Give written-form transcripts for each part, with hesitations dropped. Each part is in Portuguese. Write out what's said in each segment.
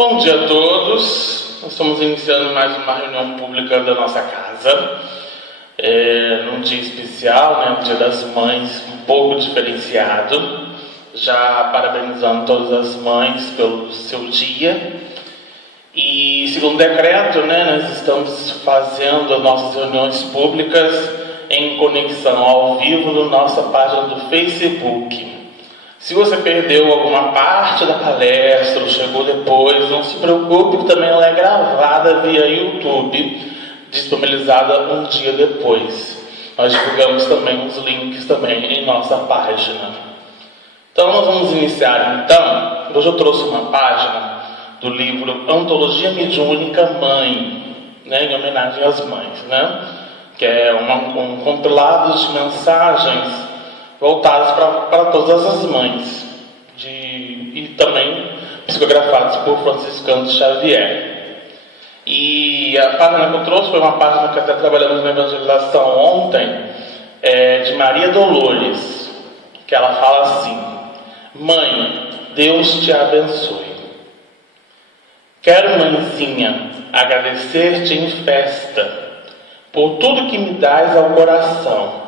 Bom dia a todos. Nós estamos iniciando mais uma reunião pública da nossa casa, num dia especial, no Dia das Mães, um pouco diferenciado, já parabenizando todas as mães pelo seu dia. E segundo decreto, nós estamos fazendo as nossas reuniões públicas em conexão ao vivo na nossa página do Facebook. Se você perdeu alguma parte da palestra ou chegou depois, não se preocupe, que também ela é gravada via YouTube, disponibilizada um dia depois. Nós divulgamos também os links também em nossa página. Então nós vamos iniciar então. Hoje eu trouxe uma página do livro Antologia Mediúnica Mãe, em homenagem às mães, que é um compilado de mensagens voltadas para todas as mães, e também psicografados por Franciscano Xavier. E a página que eu trouxe foi uma página que até trabalhamos na evangelização ontem, de Maria Dolores, que ela fala assim: Mãe, Deus te abençoe. Quero, mãezinha, agradecer-te em festa por tudo que me dás ao coração.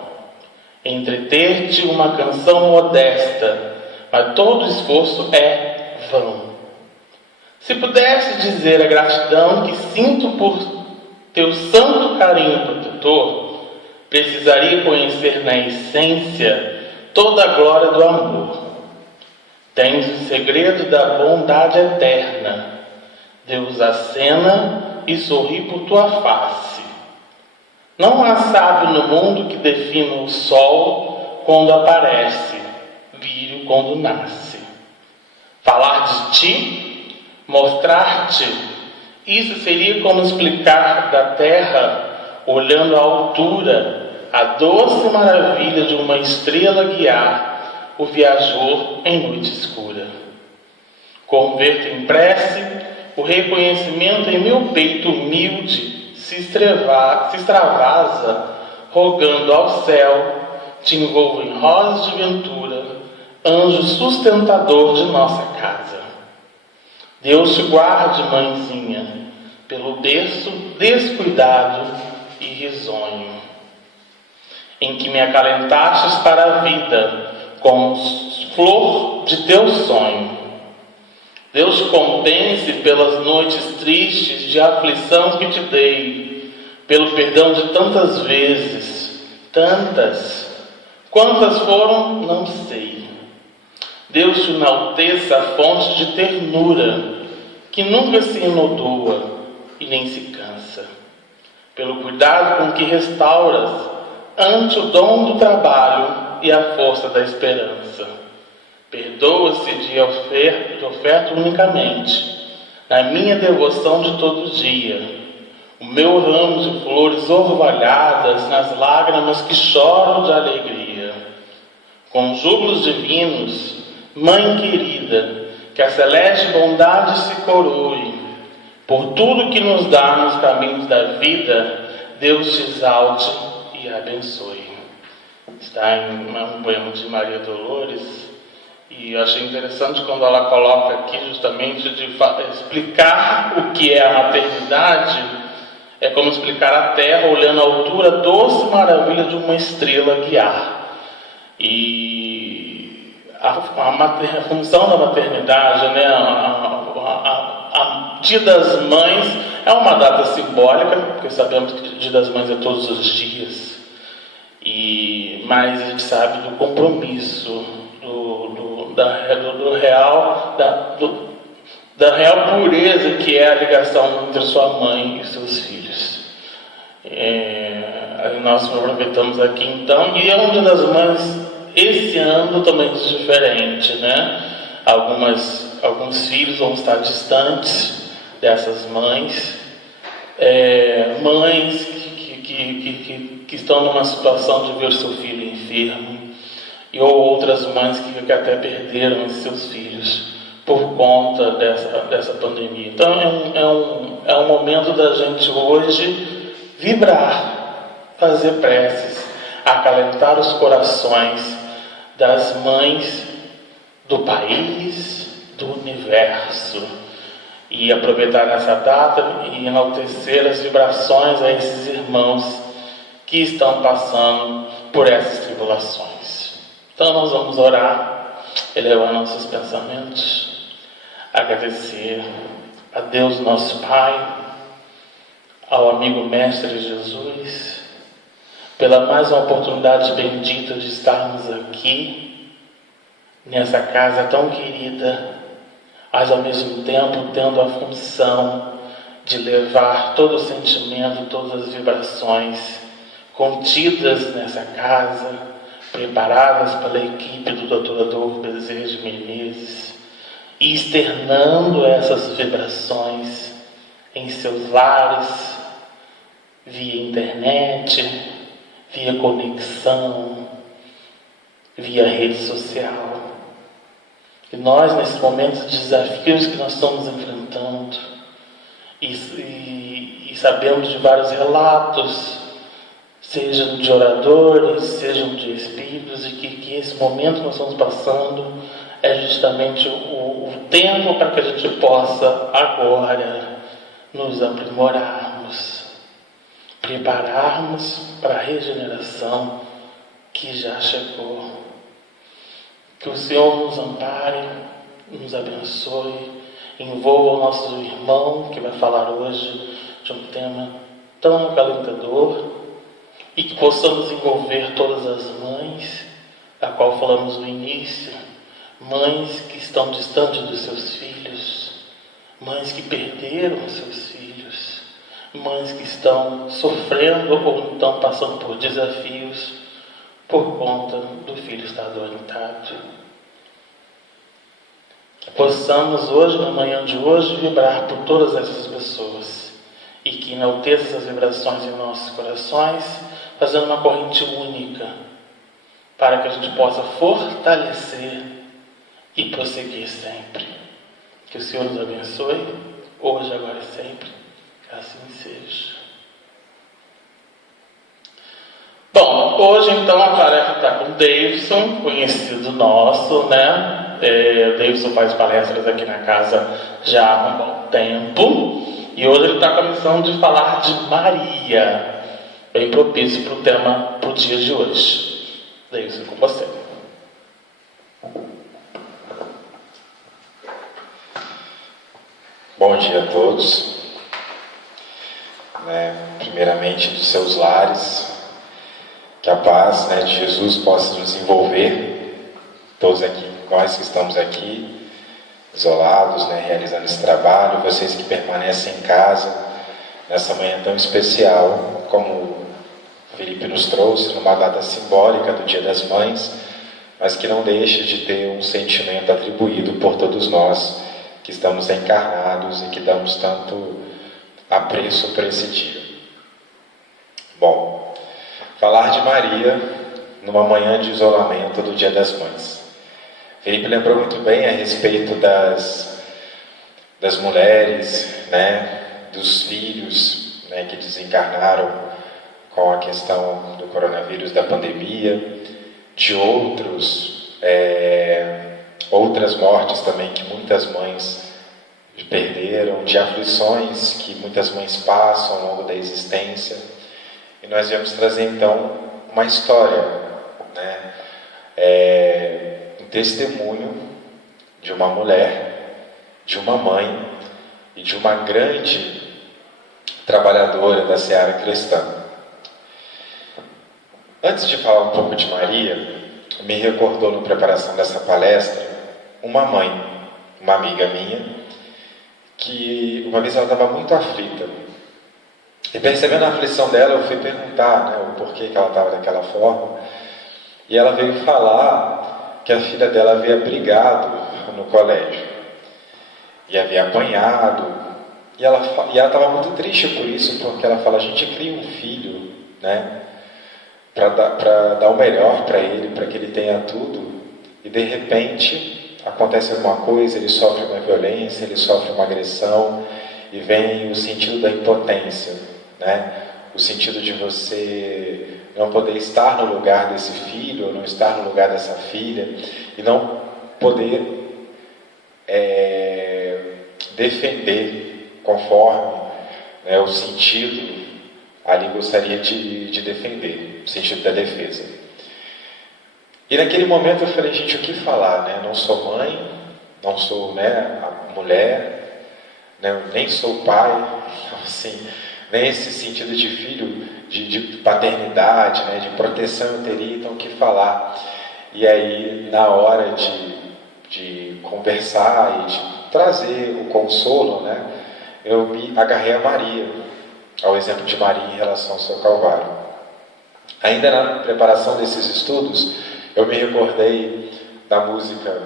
Entreter-te uma canção modesta, mas todo esforço é vão. Se pudesse dizer a gratidão que sinto por teu santo carinho protetor, precisaria conhecer na essência toda a glória do amor. Tens o segredo da bondade eterna. Deus acena e sorri por tua face. Não há sábio no mundo que defina o sol quando aparece, vírio quando nasce. Falar de ti, mostrar-te, isso seria como explicar da terra, olhando à altura, a doce maravilha de uma estrela guiar o viajor em noite escura. Converto em prece o reconhecimento em meu peito humilde, se extravasa, rogando ao céu, te envolvo em rosas de ventura, anjo sustentador de nossa casa. Deus te guarde, mãezinha, pelo berço descuidado e risonho, em que me acalentastes para a vida, com flor de teu sonho. Deus te compense pelas noites tristes de aflição que te dei, pelo perdão de tantas vezes, tantas, quantas foram, não sei. Deus te enalteça a fonte de ternura, que nunca se enodoa e nem se cansa, pelo cuidado com que restauras ante o dom do trabalho e a força da esperança. Perdoa-se de oferta unicamente, na minha devoção de todo dia, o meu ramo de flores orvalhadas nas lágrimas que choram de alegria. Com júbilos divinos, Mãe querida, que a celeste bondade se coroe, por tudo que nos dá nos caminhos da vida, Deus te exalte e abençoe. Está em um poema de Maria Dolores. E eu achei interessante quando ela coloca aqui justamente de explicar o que é a maternidade. É como explicar a terra olhando a altura doce maravilha de uma estrela guiar. E a função da maternidade, a Dia das Mães é uma data simbólica, porque sabemos que o Dia das Mães é todos os dias. Mas a gente sabe do compromisso, da real pureza que é a ligação entre sua mãe e seus filhos. Nós aproveitamos aqui então, e é um Dia das Mães esse ano totalmente diferente, Alguns filhos vão estar distantes dessas mães, mães que estão numa situação de ver seu filho enfermo, e outras mães que até perderam seus filhos por conta dessa pandemia. Então é um momento da gente hoje vibrar, fazer preces, acalentar os corações das mães do país, do universo. e aproveitar essa data e enaltecer as vibrações a esses irmãos que estão passando por essas tribulações. Então nós vamos orar, elevar nossos pensamentos, agradecer a Deus nosso Pai, ao amigo Mestre Jesus, pela mais uma oportunidade bendita de estarmos aqui, nessa casa tão querida, mas ao mesmo tempo tendo a função de levar todo o sentimento, todas as vibrações contidas nessa casa, preparadas pela equipe do Dr. Adolfo Bezerra de Menezes, e externando essas vibrações em seus lares, via internet, via conexão, via rede social. E nós, nesses momentos de desafios que nós estamos enfrentando, e sabemos de vários relatos, sejam de oradores, sejam de espíritos, e que esse momento que nós estamos passando é justamente o tempo para que a gente possa agora nos aprimorarmos, prepararmos para a regeneração que já chegou. Que o Senhor nos ampare, nos abençoe, envolva o nosso irmão que vai falar hoje de um tema tão acalentador, e que possamos envolver todas as mães, da qual falamos no início, mães que estão distantes dos seus filhos, mães que perderam os seus filhos, mães que estão sofrendo ou então passando por desafios por conta do filho estar adoentado. Que possamos hoje, na manhã de hoje, vibrar por todas essas pessoas e que enalteça essas vibrações em nossos corações, fazendo uma corrente única, para que a gente possa fortalecer e prosseguir sempre. Que o Senhor nos abençoe, hoje, agora e sempre. Que assim seja. Bom, hoje então a tarefa está com o Davidson, conhecido nosso, né? O Davidson faz palestras aqui na casa já há um bom tempo, e hoje ele está com a missão de falar de Maria, bem propício para o tema, para o dia de hoje. Davidson, com você. Bom dia a todos. Primeiramente dos seus lares, que a paz de Jesus possa nos envolver, todos aqui, nós que estamos aqui, isolados, realizando esse trabalho, vocês que permanecem em casa, nessa manhã tão especial, como o Felipe nos trouxe, numa data simbólica do Dia das Mães, mas que não deixa de ter um sentimento atribuído por todos nós, que estamos encarnados e que damos tanto apreço por esse dia. Bom, falar de Maria numa manhã de isolamento do Dia das Mães. Felipe lembrou muito bem a respeito das mulheres, dos filhos que desencarnaram com a questão do coronavírus, da pandemia, de outras mortes também que muitas mães perderam, de aflições que muitas mães passam ao longo da existência. E nós viemos trazer então uma história, um testemunho de uma mulher, de uma mãe e de uma grande trabalhadora da seara cristã. Antes de falar um pouco de Maria, me recordou na preparação dessa palestra uma mãe, uma amiga minha, que uma vez ela estava muito aflita. E percebendo a aflição dela, eu fui perguntar o porquê que ela estava daquela forma. E ela veio falar que a filha dela havia brigado no colégio. E havia apanhado. E ela estava muito triste por isso, porque ela fala, a gente cria um filho, para dar o melhor para ele, para que ele tenha tudo. E de repente, acontece alguma coisa, ele sofre uma violência, ele sofre uma agressão, e vem o sentido da impotência. O sentido de você não poder estar no lugar desse filho, ou não estar no lugar dessa filha, e não poder defender conforme, né, o sentido ali gostaria de defender, o sentido da defesa. E naquele momento eu falei, gente, o que falar, né? Não sou mãe, não sou, né, a mulher, né, nem sou pai, então, assim, nem esse sentido de filho, de paternidade, né, de proteção eu teria, então o que falar? E aí, na hora de conversar e de trazer o consolo, né, eu me agarrei a Maria, ao exemplo de Maria em relação ao seu Calvário. Ainda na preparação desses estudos, eu me recordei da música,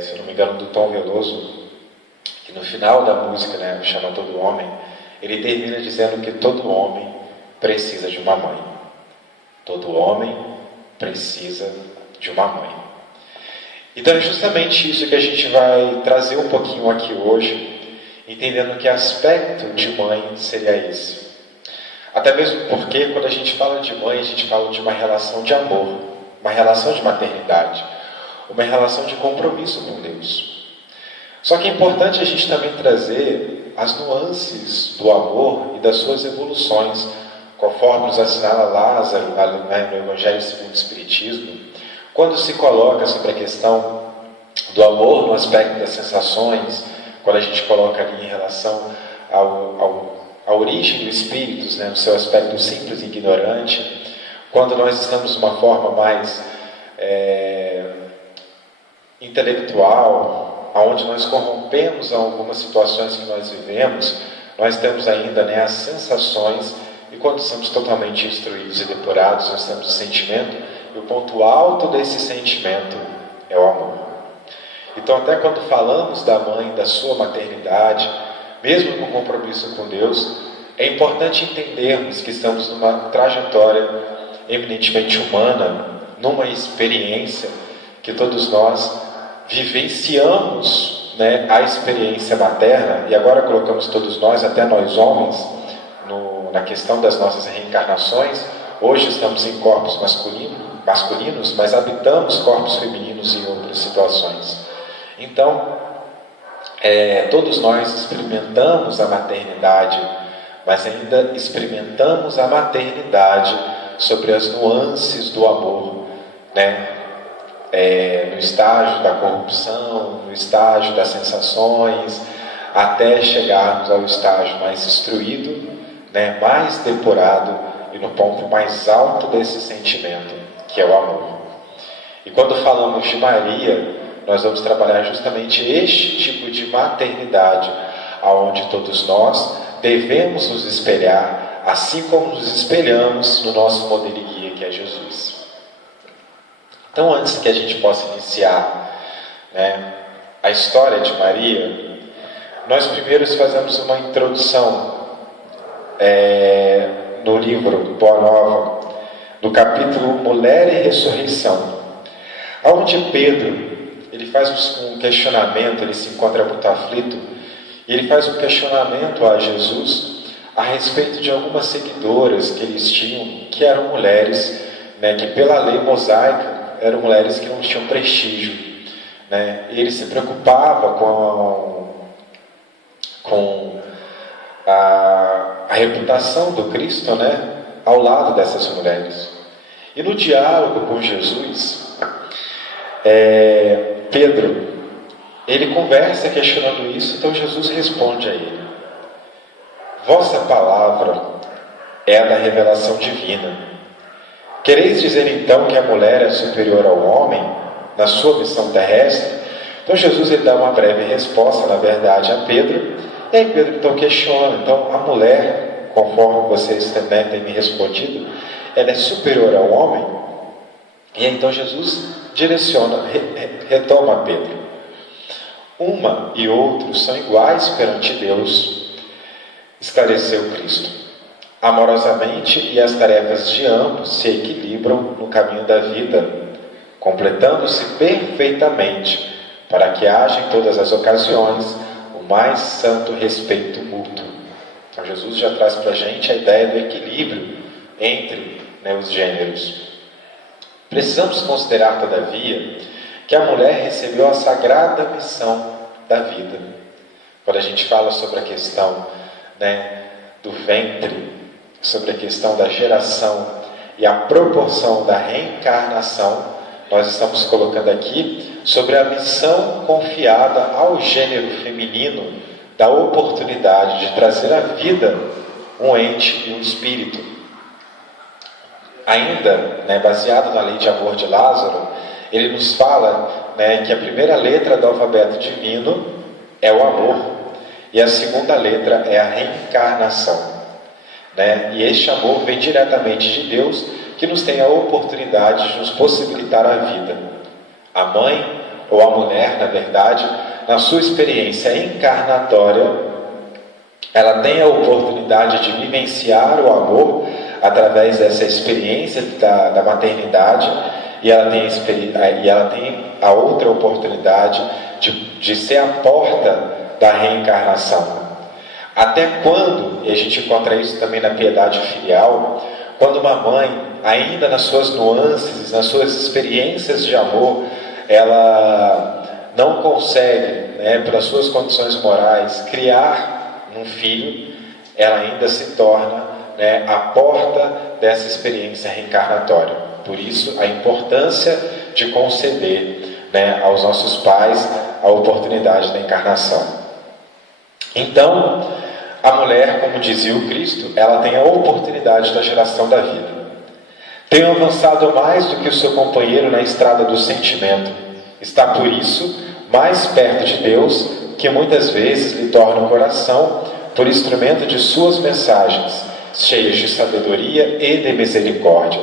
se não me engano, do Tom Veloso, que no final da música, né, Chama Todo Homem, ele termina dizendo que todo homem precisa de uma mãe. Todo homem precisa de uma mãe. Então é justamente isso que a gente vai trazer um pouquinho aqui hoje, entendendo que aspecto de mãe seria esse. Até mesmo porque quando a gente fala de mãe, a gente fala de uma relação de amor, uma relação de maternidade, uma relação de compromisso com Deus. Só que é importante a gente também trazer as nuances do amor e das suas evoluções, conforme nos assinala Lázaro no Evangelho segundo o Espiritismo, quando se coloca sobre a questão do amor no aspecto das sensações, quando a gente coloca ali em relação à origem do espírito, né, no seu aspecto simples e ignorante, quando nós estamos de uma forma mais intelectual, onde nós corrompemos algumas situações que nós vivemos, nós temos ainda, né, as sensações, e quando somos totalmente instruídos e depurados, nós temos o sentimento, e o ponto alto desse sentimento é o amor. Então, até quando falamos da mãe, da sua maternidade, mesmo com compromisso com Deus, é importante entendermos que estamos numa trajetória eminentemente humana, numa experiência que todos nós vivenciamos, né, a experiência materna, e agora colocamos todos nós, até nós homens, na questão das nossas reencarnações. Hoje estamos em corpos masculinos, mas habitamos corpos femininos em outras situações. Então, todos nós experimentamos a maternidade, mas ainda experimentamos a maternidade sobre as nuances do amor, né? No estágio da corrupção, no estágio das sensações, até chegarmos ao estágio mais instruído, né? Mais depurado e no ponto mais alto desse sentimento, que é o amor. E quando falamos de Maria, nós vamos trabalhar justamente este tipo de maternidade, aonde todos nós devemos nos espelhar, assim como nos espelhamos no nosso modelo e guia, que é Jesus. Então, antes que a gente possa iniciar, né, a história de Maria, nós primeiro fazemos uma introdução no livro Boa Nova, no capítulo Mulher e Ressurreição, onde Pedro ele faz um questionamento, ele se encontra muito aflito, e ele faz um questionamento a Jesus a respeito de algumas seguidoras que eles tinham, que eram mulheres, né, que pela lei mosaica eram mulheres que não tinham prestígio, né, e ele se preocupava com a reputação do Cristo, né, ao lado dessas mulheres. E no diálogo com Jesus, Pedro, ele conversa questionando isso, então Jesus responde a ele: vossa palavra é a da revelação divina. Quereis dizer então que a mulher é superior ao homem na sua missão terrestre? Então Jesus ele dá uma breve resposta, na verdade, a Pedro, e aí Pedro então questiona: então a mulher, conforme vocês também têm me respondido, ela é superior ao homem? E aí então Jesus direciona, retoma a Pedro: uma e outro são iguais perante Deus, esclareceu Cristo. Amorosamente, e as tarefas de ambos se equilibram no caminho da vida, completando-se perfeitamente, para que haja em todas as ocasiões o mais santo respeito mútuo. Então Jesus já traz para a gente a ideia do equilíbrio entre, né, os gêneros. Precisamos considerar, todavia, que a mulher recebeu a sagrada missão da vida. quando a gente fala sobre a questão, né, do ventre, sobre a questão da geração e a proporção da reencarnação, nós estamos colocando aqui sobre a missão confiada ao gênero feminino da oportunidade de trazer à vida um ente e um espírito. Ainda, né, baseado na lei de amor de Lázaro, ele nos fala, né, que a primeira letra do alfabeto divino é o amor e a segunda letra é a reencarnação, né? E este amor vem diretamente de Deus, que nos tem a oportunidade de nos possibilitar a vida. A mãe, ou a mulher, na verdade, na sua experiência encarnatória, ela tem a oportunidade de vivenciar o amor através dessa experiência da maternidade, e ela tem a outra oportunidade de ser a porta da reencarnação. Até quando, e a gente encontra isso também na piedade filial, quando uma mãe, ainda nas suas nuances, nas suas experiências de amor, ela não consegue, né, pelas suas condições morais, criar um filho, ela ainda se torna, né, a porta dessa experiência reencarnatória. Por isso, a importância de conceder, né, aos nossos pais a oportunidade da encarnação. Então, a mulher, como dizia o Cristo, ela tem a oportunidade da geração da vida. Tenho avançado mais do que o seu companheiro na estrada do sentimento. Está, por isso, mais perto de Deus, que muitas vezes lhe torna o coração por instrumento de suas mensagens, cheias de sabedoria e de misericórdia.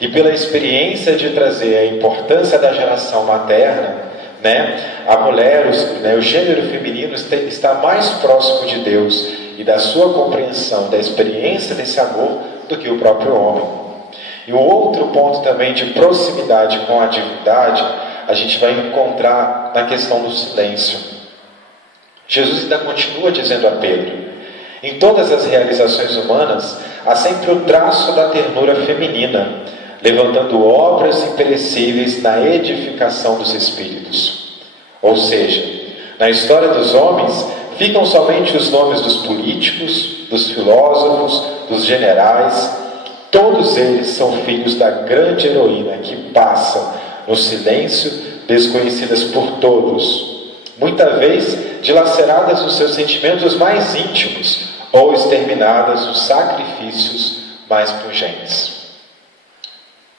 E pela experiência de trazer a importância da geração materna, né, a mulher, o gênero feminino está mais próximo de Deus e da sua compreensão, da experiência desse amor, do que o próprio homem. E um outro ponto também de proximidade com a divindade, a gente vai encontrar na questão do silêncio. Jesus ainda continua dizendo a Pedro: em todas as realizações humanas, há sempre o traço da ternura feminina, levantando obras imperecíveis na edificação dos espíritos. Ou seja, na história dos homens, ficam somente os nomes dos políticos, dos filósofos, dos generais. Todos eles são filhos da grande heroína que passam no silêncio, desconhecidas por todos, muita vez dilaceradas nos seus sentimentos mais íntimos ou exterminadas nos sacrifícios mais pungentes.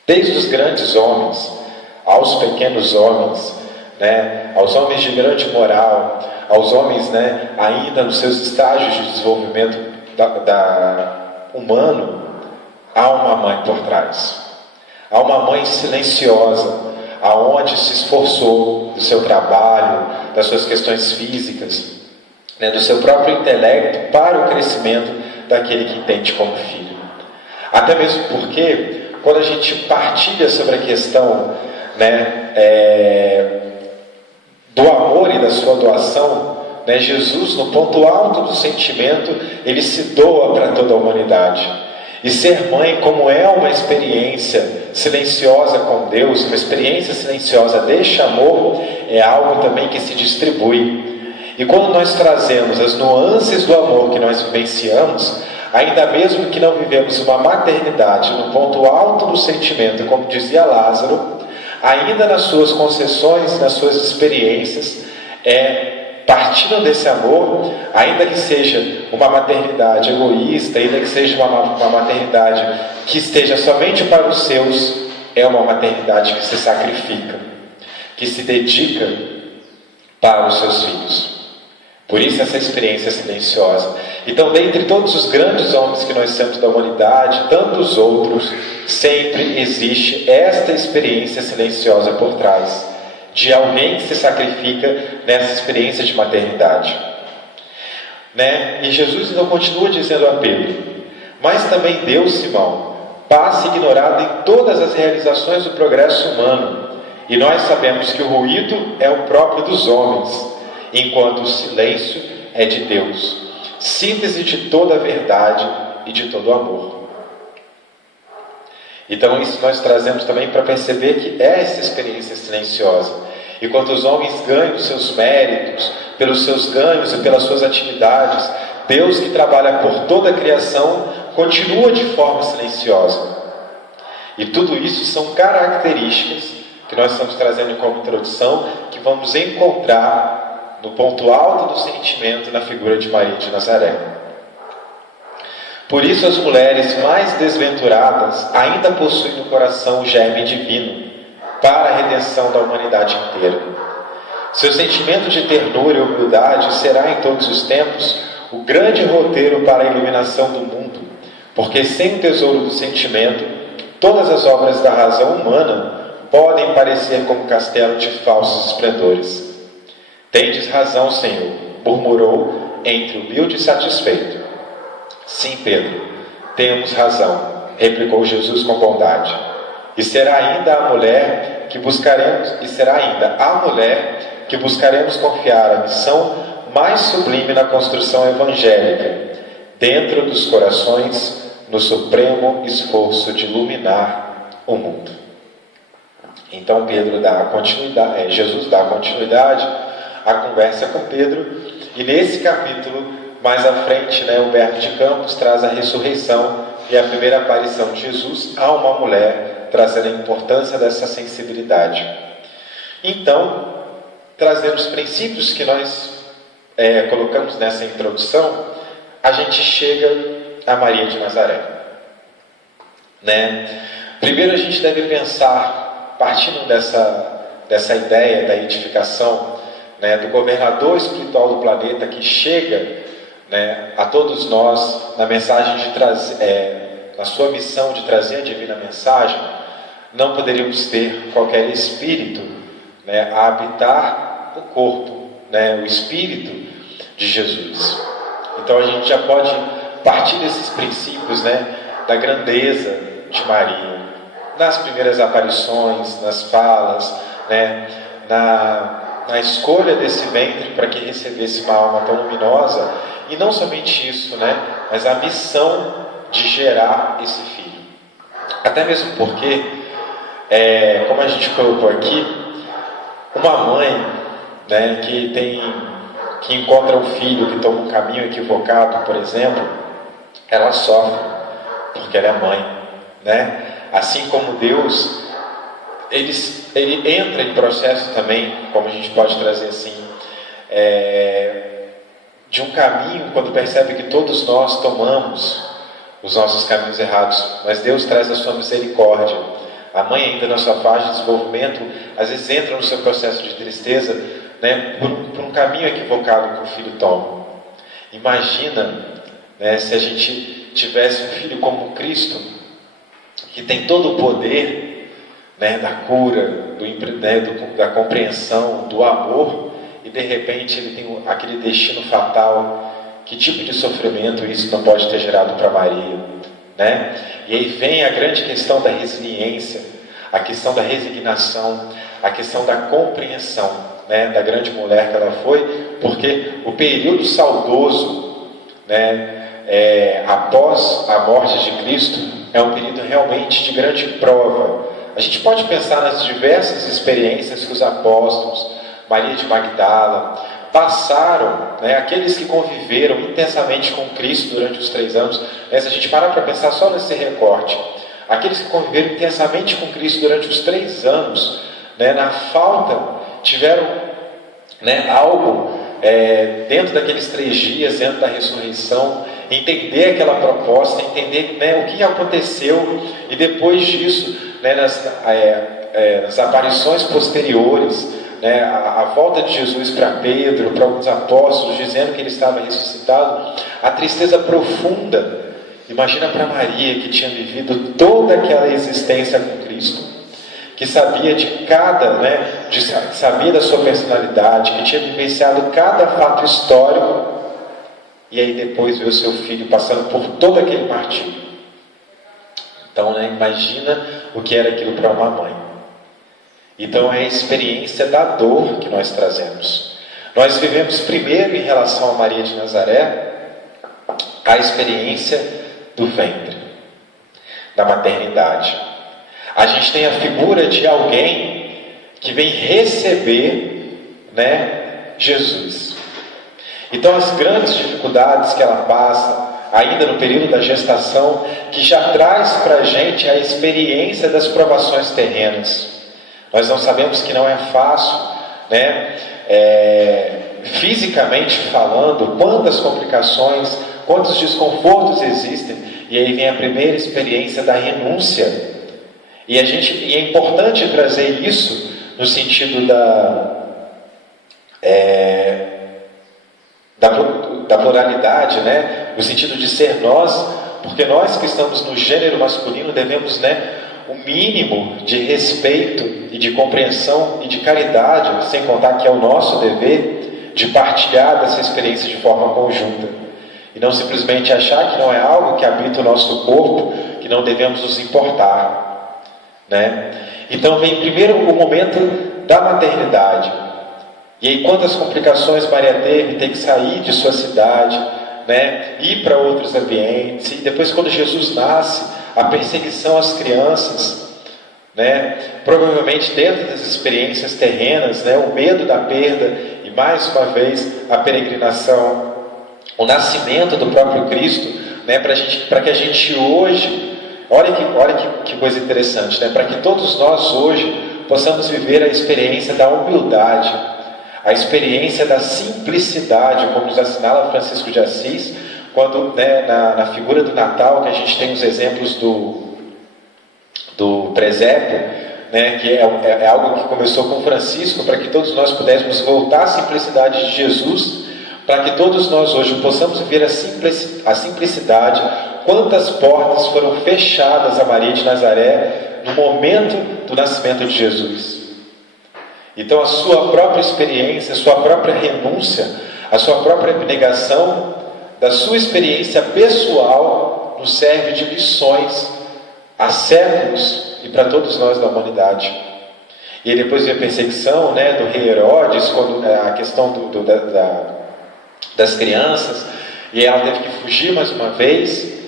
Desde os grandes homens aos pequenos homens, né, aos homens de grande moral, aos homens, né, ainda nos seus estágios de desenvolvimento humano, há uma mãe por trás. Há uma mãe silenciosa, aonde se esforçou do seu trabalho, das suas questões físicas, né, do seu próprio intelecto para o crescimento daquele que entende como filho. Até mesmo porque, quando a gente partilha sobre a questão, né, do amor e da sua doação, né, Jesus, no ponto alto do sentimento, ele se doa para toda a humanidade. E ser mãe, como é uma experiência silenciosa com Deus, uma experiência silenciosa deste amor, é algo também que se distribui. E quando nós trazemos as nuances do amor que nós vivenciamos, ainda mesmo que não vivemos uma maternidade no ponto alto do sentimento, como dizia Lázaro, ainda nas suas concessões, nas suas experiências, partindo desse amor, ainda que seja uma maternidade egoísta, ainda que seja uma maternidade que esteja somente para os seus, é uma maternidade que se sacrifica, que se dedica para os seus filhos. Por isso essa experiência silenciosa. Então, dentre todos os grandes homens que nós temos da humanidade, tantos outros, sempre existe esta experiência silenciosa por trás, de alguém que se sacrifica nessa experiência de maternidade, né? E Jesus então continua dizendo a Pedro: mas também Deus, Simão, passa ignorado em todas as realizações do progresso humano, e nós sabemos que o ruído é o próprio dos homens, enquanto o silêncio é de Deus, síntese de toda a verdade e de todo o amor. Então isso nós trazemos também para perceber que é essa experiência silenciosa. E quando os homens ganham seus méritos, pelos seus ganhos e pelas suas atividades, Deus que trabalha por toda a criação, continua de forma silenciosa. E tudo isso são características que nós estamos trazendo como introdução, que vamos encontrar no ponto alto do sentimento na figura de Maria de Nazaré. Por isso as mulheres mais desventuradas ainda possuem no coração o germe divino para a redenção da humanidade inteira. Seu sentimento de ternura e humildade será em todos os tempos o grande roteiro para a iluminação do mundo, porque sem o tesouro do sentimento, todas as obras da razão humana podem parecer como castelo de falsos esplendores. Tendes razão, Senhor, murmurou entre humilde e satisfeito. Sim, Pedro, temos razão, replicou Jesus com bondade. E será ainda a mulher que buscaremos confiar a missão mais sublime na construção evangélica, dentro dos corações, no supremo esforço de iluminar o mundo. Então Jesus dá continuidade à conversa com Pedro, e nesse capítulo, mais à frente, Humberto de Campos traz a ressurreição e a primeira aparição de Jesus a uma mulher, trazendo a importância dessa sensibilidade. Então, trazendo os princípios que nós colocamos nessa introdução, a gente chega a Maria de Nazaré. Primeiro a gente deve pensar, partindo dessa ideia da edificação, do governador espiritual do planeta que chega a todos nós na mensagem de trazer, na sua missão de trazer a divina mensagem, não poderíamos ter qualquer espírito a habitar o corpo, o espírito de Jesus. Então a gente já pode partir desses princípios da grandeza de Maria, nas primeiras aparições, nas falas, na escolha desse ventre para que recebesse uma alma tão luminosa, e não somente isso, mas a missão de gerar esse filho. Até mesmo porque, como a gente colocou aqui, uma mãe que encontra um filho que toma um caminho equivocado, por exemplo, ela sofre, porque ela é mãe, Assim como Deus, ele entra em processo também, como a gente pode trazer assim, de um caminho, quando percebe que todos nós tomamos os nossos caminhos errados, mas Deus traz a sua misericórdia. A mãe, ainda na sua fase de desenvolvimento, às vezes entra no seu processo de tristeza, por um caminho equivocado que o filho toma. Imagina, se a gente tivesse um filho como Cristo, que tem todo o poder da cura, da compreensão, do amor, e de repente ele tem aquele destino fatal. Que tipo de sofrimento isso não pode ter gerado para Maria, E aí vem a grande questão da resiliência, a questão da resignação, a questão da compreensão, da grande mulher que ela foi, porque o período saudoso, após a morte de Cristo, é um período realmente de grande prova. A gente pode pensar nas diversas experiências que os apóstolos, Maria de Magdala, passaram, aqueles que conviveram intensamente com Cristo durante os 3 anos. Se a gente parar para pensar só nesse recorte, aqueles que conviveram intensamente com Cristo durante os 3 anos, na falta, tiveram algo dentro daqueles 3 dias, dentro da ressurreição, entender aquela proposta, entender o que aconteceu, e depois disso, nas aparições posteriores, a volta de Jesus para Pedro, para alguns apóstolos, dizendo que ele estava ressuscitado, a tristeza profunda. Imagina para Maria, que tinha vivido toda aquela existência com Cristo, que sabia de cada, sabia da sua personalidade, que tinha vivenciado cada fato histórico, e aí depois ver o seu filho passando por todo aquele martírio. Então, imagina o que era aquilo para uma mãe. Então é a experiência da dor que nós trazemos. Nós vivemos primeiro, em relação a Maria de Nazaré, a experiência do ventre, da maternidade. A gente tem a figura de alguém que vem receber Jesus. Então, as grandes dificuldades que ela passa, ainda no período da gestação, que já traz para a gente a experiência das provações terrenas. Nós não sabemos que não é fácil, né? Fisicamente falando, quantas complicações, quantos desconfortos existem. E aí vem a primeira experiência da renúncia. E é importante trazer isso no sentido da pluralidade, né? No sentido de ser nós, porque nós que estamos no gênero masculino devemos, né, o mínimo de respeito e de compreensão e de caridade, sem contar que é o nosso dever de partilhar dessa experiência de forma conjunta. E não simplesmente achar que não é algo que habita o nosso corpo, que não devemos nos importar, né? Então vem primeiro o momento da maternidade. E aí quantas complicações Maria teve que sair de sua cidade, né? Ir para outros ambientes. E depois quando Jesus nasce, a perseguição às crianças, né? Provavelmente dentro das experiências terrenas, né? O medo da perda e mais uma vez a peregrinação, o nascimento do próprio Cristo, né? Para que a gente hoje, olha que coisa interessante, né? Para que todos nós hoje possamos viver a experiência da humildade, a experiência da simplicidade, como nos assinala Francisco de Assis, quando, né, na figura do Natal, que a gente tem os exemplos do presépio, né, que é algo que começou com Francisco, para que todos nós pudéssemos voltar à simplicidade de Jesus, para que todos nós hoje possamos viver a simplicidade. Quantas portas foram fechadas a Maria de Nazaré no momento do nascimento de Jesus? Então a sua própria experiência, a sua própria renúncia, a sua própria abnegação, da sua experiência pessoal, nos serve de lições há séculos e para todos nós da humanidade. E depois vem a perseguição, né, do rei Herodes, quando a questão das crianças, e ela teve que fugir mais uma vez.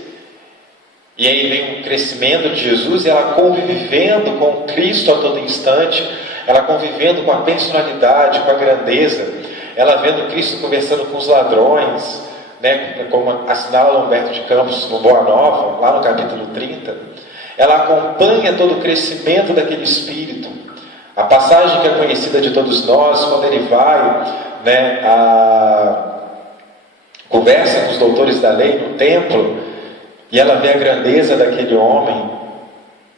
E aí vem o crescimento de Jesus e ela convivendo com Cristo a todo instante, ela convivendo com a personalidade, com a grandeza, ela vendo Cristo conversando com os ladrões, né, como assinala Humberto de Campos no Boa Nova, lá no capítulo 30, ela acompanha todo o crescimento daquele espírito. A passagem que é conhecida de todos nós, quando ele vai, né, conversa com os doutores da lei no templo, e ela vê a grandeza daquele homem,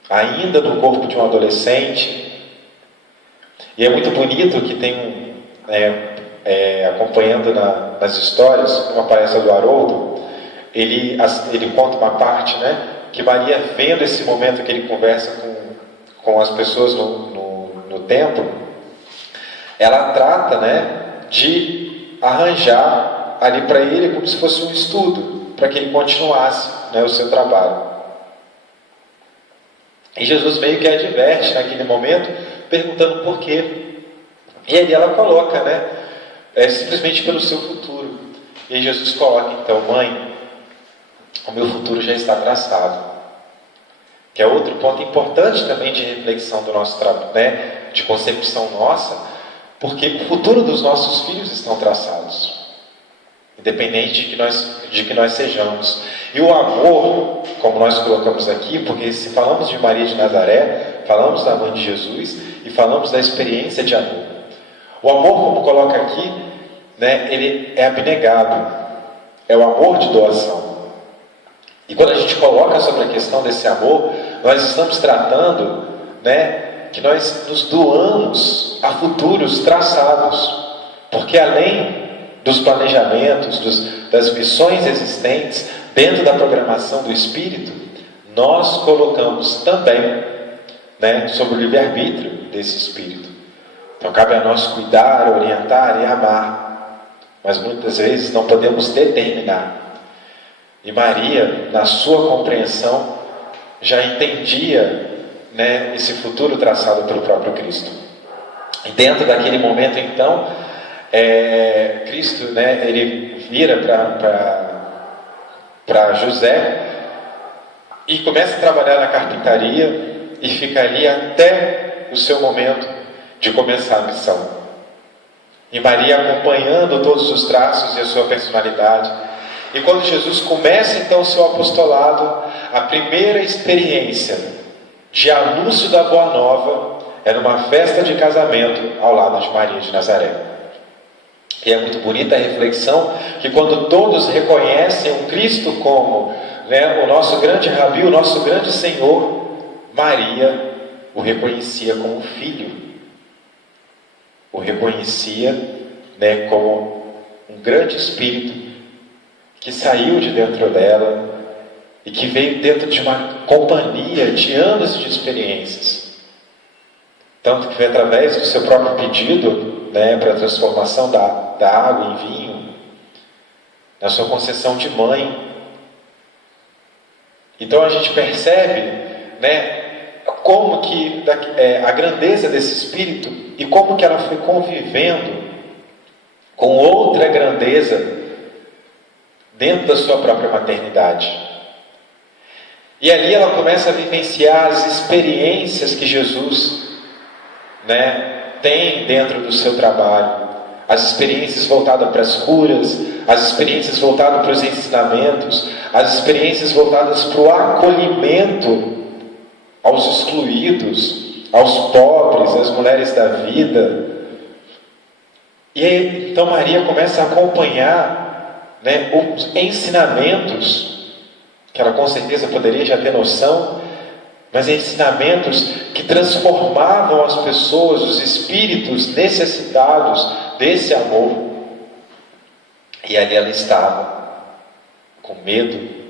ainda no corpo de um adolescente. E é muito bonito que tem acompanhando nas histórias, uma palestra do Haroldo, ele conta uma parte, né, que Maria, vendo esse momento que ele conversa com as pessoas no templo, ela trata, né, de arranjar ali para ele como se fosse um estudo, para que ele continuasse, né, o seu trabalho. E Jesus meio que adverte naquele momento, perguntando por quê. E aí ela coloca, né, simplesmente pelo seu futuro. E aí Jesus coloca, então: mãe, o meu futuro já está traçado. Que é outro ponto importante também de reflexão do nosso trabalho, né, de concepção nossa, porque o futuro dos nossos filhos estão traçados, independente de que nós sejamos. E o amor, como nós colocamos aqui, porque se falamos de Maria de Nazaré, falamos da mãe de Jesus e falamos da experiência de amor. O amor, como coloca aqui, né, ele é abnegado, é o amor de doação. E quando a gente coloca sobre a questão desse amor, nós estamos tratando, né, que nós nos doamos a futuros traçados, porque além dos planejamentos, das missões existentes dentro da programação do Espírito, nós colocamos também, né, sobre o livre-arbítrio desse Espírito. Então cabe a nós cuidar, orientar e amar, mas muitas vezes não podemos determinar. E Maria, na sua compreensão, já entendia, né, esse futuro traçado pelo próprio Cristo. E dentro daquele momento, então, Cristo, né, ele vira para José e começa a trabalhar na carpintaria e fica ali até o seu momento de começar a missão. E Maria acompanhando todos os traços e a sua personalidade. E quando Jesus começa então o seu apostolado, a primeira experiência de anúncio da Boa Nova era uma festa de casamento ao lado de Maria de Nazaré. E é muito bonita a reflexão que quando todos reconhecem o Cristo como, o nosso grande Rabi, o nosso grande Senhor, Maria o reconhecia como filho. O reconhecia, como um grande espírito que saiu de dentro dela e que veio dentro de uma companhia de anos de experiências. Tanto que foi através do seu próprio pedido, para a transformação da água em vinho, na sua concessão de mãe. Então a gente percebe, como que a grandeza desse espírito e como que ela foi convivendo com outra grandeza dentro da sua própria maternidade. E ali ela começa a vivenciar as experiências que Jesus tem dentro do seu trabalho, as experiências voltadas para as curas, as experiências voltadas para os ensinamentos, as experiências voltadas para o acolhimento aos excluídos, aos pobres, às mulheres da vida. E aí, então Maria começa a acompanhar os ensinamentos, que ela com certeza poderia já ter noção, mas ensinamentos que transformavam as pessoas, os espíritos necessitados desse amor. E ali ela estava, com medo.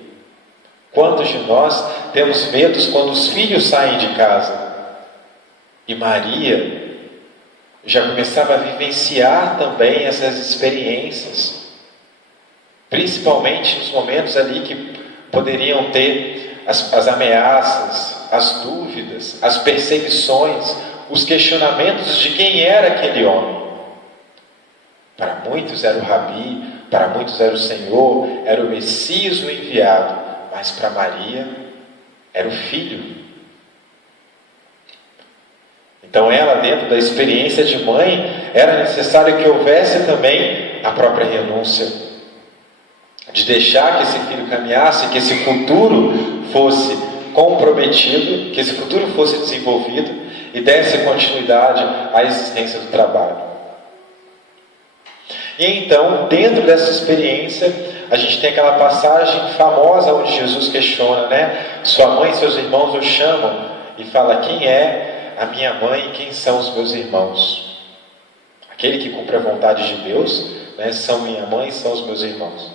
Quantos de nós temos medos quando os filhos saem de casa? E Maria já começava a vivenciar também essas experiências, principalmente nos momentos ali que poderiam ter as ameaças, as dúvidas, as perseguições, os questionamentos de quem era aquele homem. Para muitos era o Rabi, para muitos era o Senhor, era o Messias, o enviado, mas para Maria era o Filho. Então ela, dentro da experiência de mãe, era necessário que houvesse também a própria renúncia, de deixar que esse filho caminhasse, que esse futuro fosse comprometido, que esse futuro fosse desenvolvido e desse continuidade à existência do trabalho. E então, dentro dessa experiência, a gente tem aquela passagem famosa onde Jesus questiona, sua mãe e seus irmãos o chamam e fala: quem é a minha mãe e quem são os meus irmãos? Aquele que cumpre a vontade de Deus, são minha mãe e são os meus irmãos.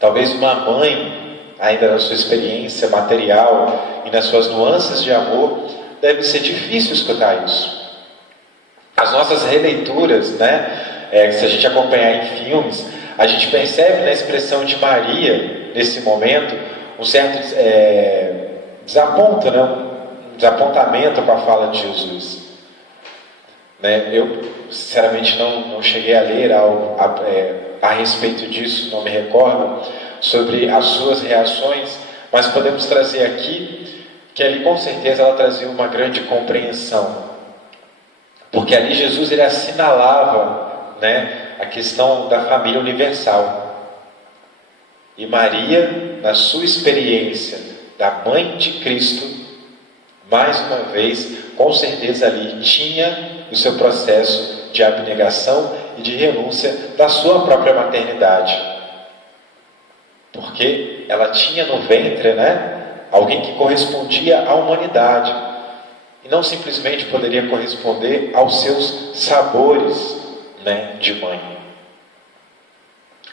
Talvez uma mãe, ainda na sua experiência material e nas suas nuances de amor, deve ser difícil escutar isso. As nossas releituras, se a gente acompanhar em filmes, a gente percebe na expressão de Maria, nesse momento, um certo um desapontamento com a fala de Jesus. Eu, sinceramente, não cheguei a ler algo a respeito disso, não me recordo, sobre as suas reações, mas podemos trazer aqui que ali, com certeza, ela trazia uma grande compreensão. Porque ali Jesus ele assinalava a questão da família universal. E Maria, na sua experiência da mãe de Cristo, mais uma vez, com certeza ali tinha o seu processo de abnegação e de renúncia da sua própria maternidade. Porque ela tinha no ventre alguém que correspondia à humanidade. E não simplesmente poderia corresponder aos seus sabores de mãe.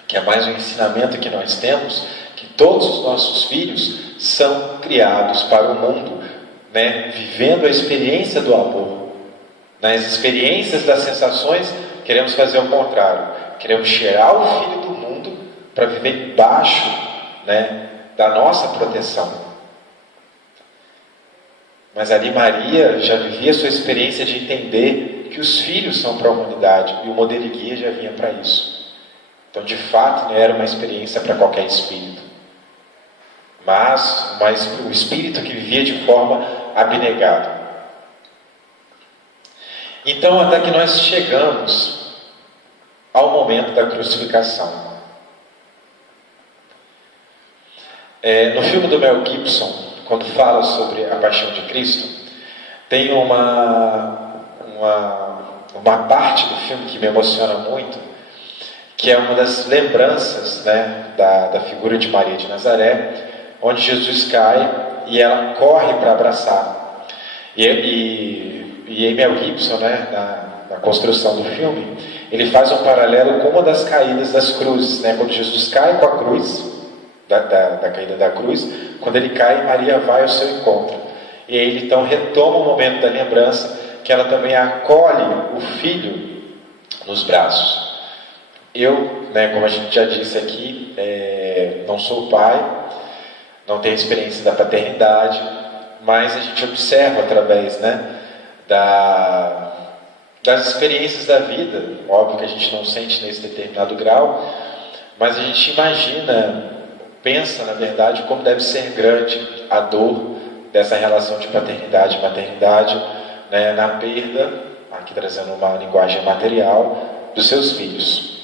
Que é mais um ensinamento que nós temos, que todos os nossos filhos são criados para o mundo, vivendo a experiência do amor. Nas experiências das sensações, queremos fazer o contrário. Queremos tirar o filho do mundo para viver embaixo da nossa proteção. Mas ali Maria já vivia a sua experiência de entender que os filhos são para a humanidade, e o modelo e guia já vinha para isso. Então, de fato, não era uma experiência para qualquer espírito, mas o espírito que vivia de forma abnegada. Então, até que nós chegamos ao momento da crucificação. No filme do Mel Gibson, quando fala sobre a paixão de Cristo, tem uma parte do filme que me emociona muito, que é uma das lembranças, né, da figura de Maria de Nazaré, onde Jesus cai e ela corre para abraçar. E Mel Gibson, né, na construção do filme, ele faz um paralelo com uma das caídas das cruzes, né, quando Jesus cai com a cruz, da caída da cruz, quando ele cai, Maria vai ao seu encontro. E aí ele então retoma o momento da lembrança, que ela também acolhe o filho nos braços. Eu, né, como a gente já disse aqui, não sou pai, não tenho experiência da paternidade, mas a gente observa através, né, das experiências da vida. Óbvio que a gente não sente nesse determinado grau, mas a gente imagina, pensa, na verdade, como deve ser grande a dor dessa relação de paternidade e maternidade, né, na perda, aqui trazendo uma linguagem material, dos seus filhos.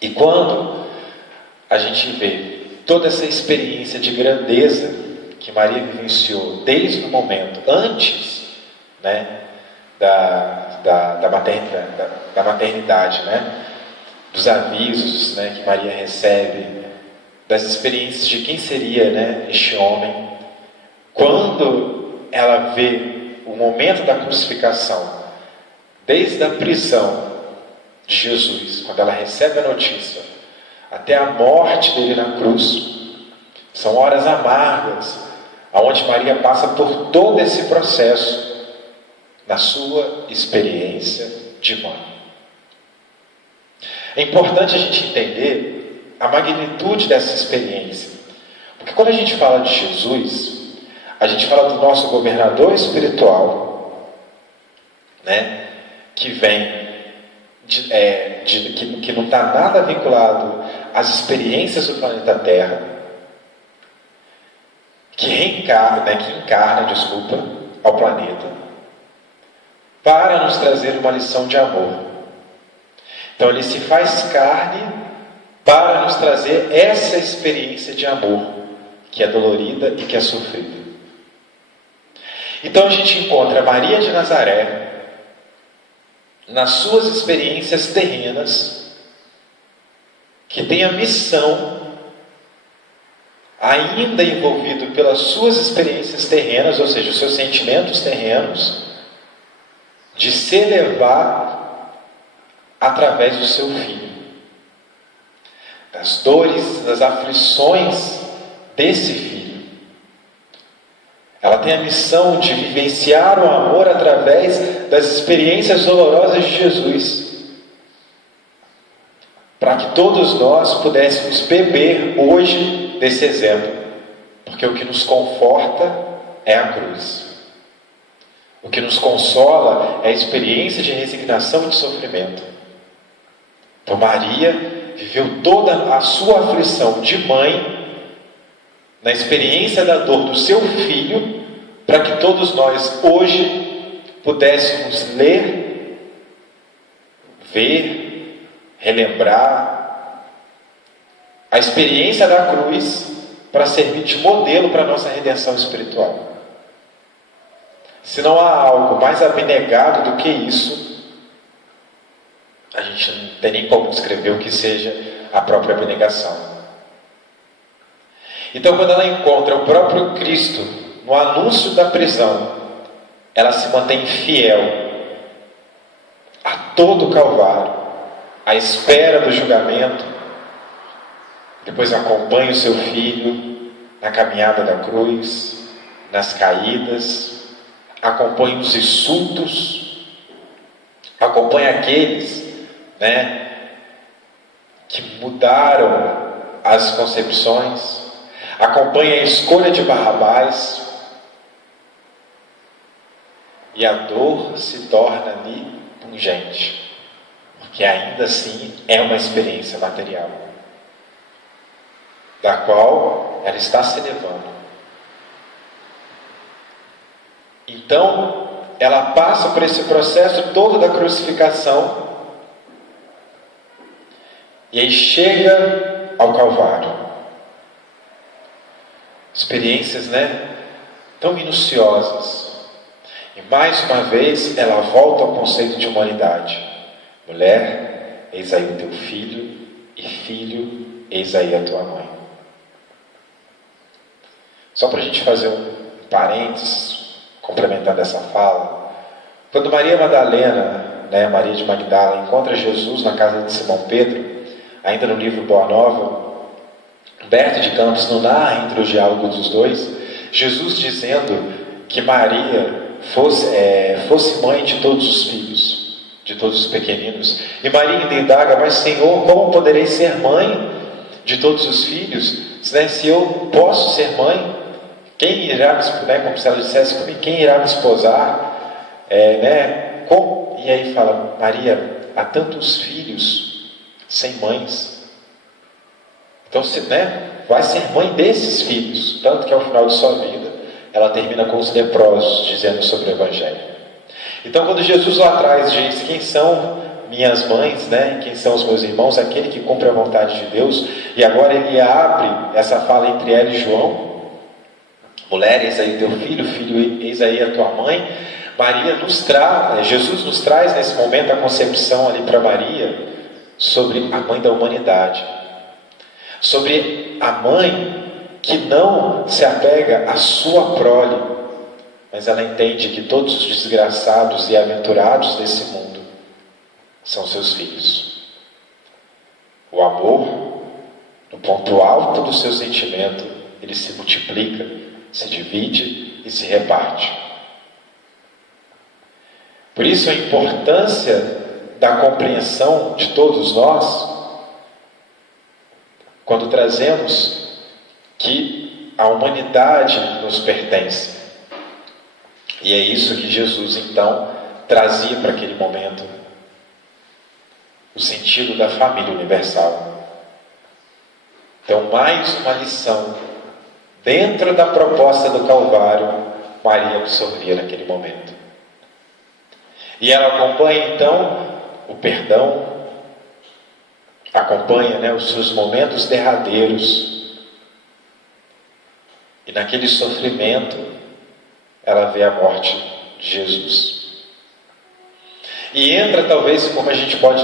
E quando a gente vê toda essa experiência de grandeza que Maria vivenciou desde o momento antes, né, da maternidade, né, dos avisos, né, que Maria recebe, das experiências de quem seria, né, este homem, quando ela vê o momento da crucificação, desde a prisão de Jesus, quando ela recebe a notícia, até a morte dele na cruz, são horas amargas, aonde Maria passa por todo esse processo, na sua experiência de mãe. É importante a gente entender a magnitude dessa experiência, porque quando a gente fala de Jesus, a gente fala do nosso governador espiritual, né, que vem que não está nada vinculado às experiências do planeta Terra, que encarna ao planeta, para nos trazer uma lição de amor. Então ele se faz carne para nos trazer essa experiência de amor, que é dolorida e que é sofrida. Então a gente encontra Maria de Nazaré nas suas experiências terrenas, que tem a missão, ainda envolvido pelas suas experiências terrenas, ou seja, os seus sentimentos terrenos, de se elevar através do seu filho, das dores, das aflições desse filho. Ela tem a missão de vivenciar o amor através das experiências dolorosas de Jesus, para que todos nós pudéssemos beber hoje desse exemplo, porque o que nos conforta é a cruz. O que nos consola é a experiência de resignação e de sofrimento. Então Maria viveu toda a sua aflição de mãe na experiência da dor do seu filho, para que todos nós hoje pudéssemos ler, ver, relembrar a experiência da cruz para servir de modelo para a nossa redenção espiritual. Se não há algo mais abnegado do que isso, a gente não tem nem como descrever o que seja a própria abnegação. Então, quando ela encontra o próprio Cristo no anúncio da prisão, ela se mantém fiel a todo o Calvário, à espera do julgamento, depois acompanha o seu filho na caminhada da cruz, nas caídas, acompanha os insultos, acompanha aqueles, né, que mudaram as concepções, acompanha a escolha de Barrabás, e a dor se torna ali pungente, porque ainda assim é uma experiência material, da qual ela está se elevando. Então, ela passa por esse processo todo da crucificação e aí chega ao Calvário. Experiências, né, tão minuciosas. E mais uma vez ela volta ao conceito de humanidade. Mulher, eis aí o teu filho, e filho, eis aí a tua mãe. Só para a gente fazer um parênteses, complementando essa fala, quando Maria Madalena, né, Maria de Magdala, encontra Jesus na casa de Simão Pedro, ainda no livro Boa Nova, Humberto de Campos não narra entre os diálogos dos dois, Jesus dizendo que Maria fosse mãe de todos os filhos, de todos os pequeninos. E Maria ainda indaga, mas Senhor, como poderei ser mãe de todos os filhos? Né, se eu posso ser mãe, quem irá me esposar? Né, como se ela dissesse comigo, quem irá me esposar? Né, como? E aí fala, Maria, há tantos filhos sem mães. Então, né, vai ser mãe desses filhos. Tanto que ao final de sua vida, ela termina com os leprosos, dizendo sobre o Evangelho. Então, quando Jesus lá atrás diz, quem são minhas mães, né, quem são os meus irmãos, aquele que cumpre a vontade de Deus, e agora ele abre essa fala entre ela e João, mulher, eis aí teu filho, filho, eis aí a tua mãe. Jesus nos traz nesse momento a concepção ali para Maria, sobre a mãe da humanidade, sobre a mãe que não se apega à sua prole, mas ela entende que todos os desgraçados e aventurados desse mundo são seus filhos. O amor, no ponto alto do seu sentimento, ele se multiplica, se divide e se reparte. Por isso a importância da compreensão de todos nós, quando trazemos que a humanidade nos pertence. E é isso que Jesus então trazia para aquele momento, o sentido da família universal. Então, mais uma lição dentro da proposta do Calvário, Maria absorvia naquele momento. E ela acompanha então o perdão, acompanha, né, os seus momentos derradeiros. E naquele sofrimento, ela vê a morte de Jesus. E entra, talvez, como a gente pode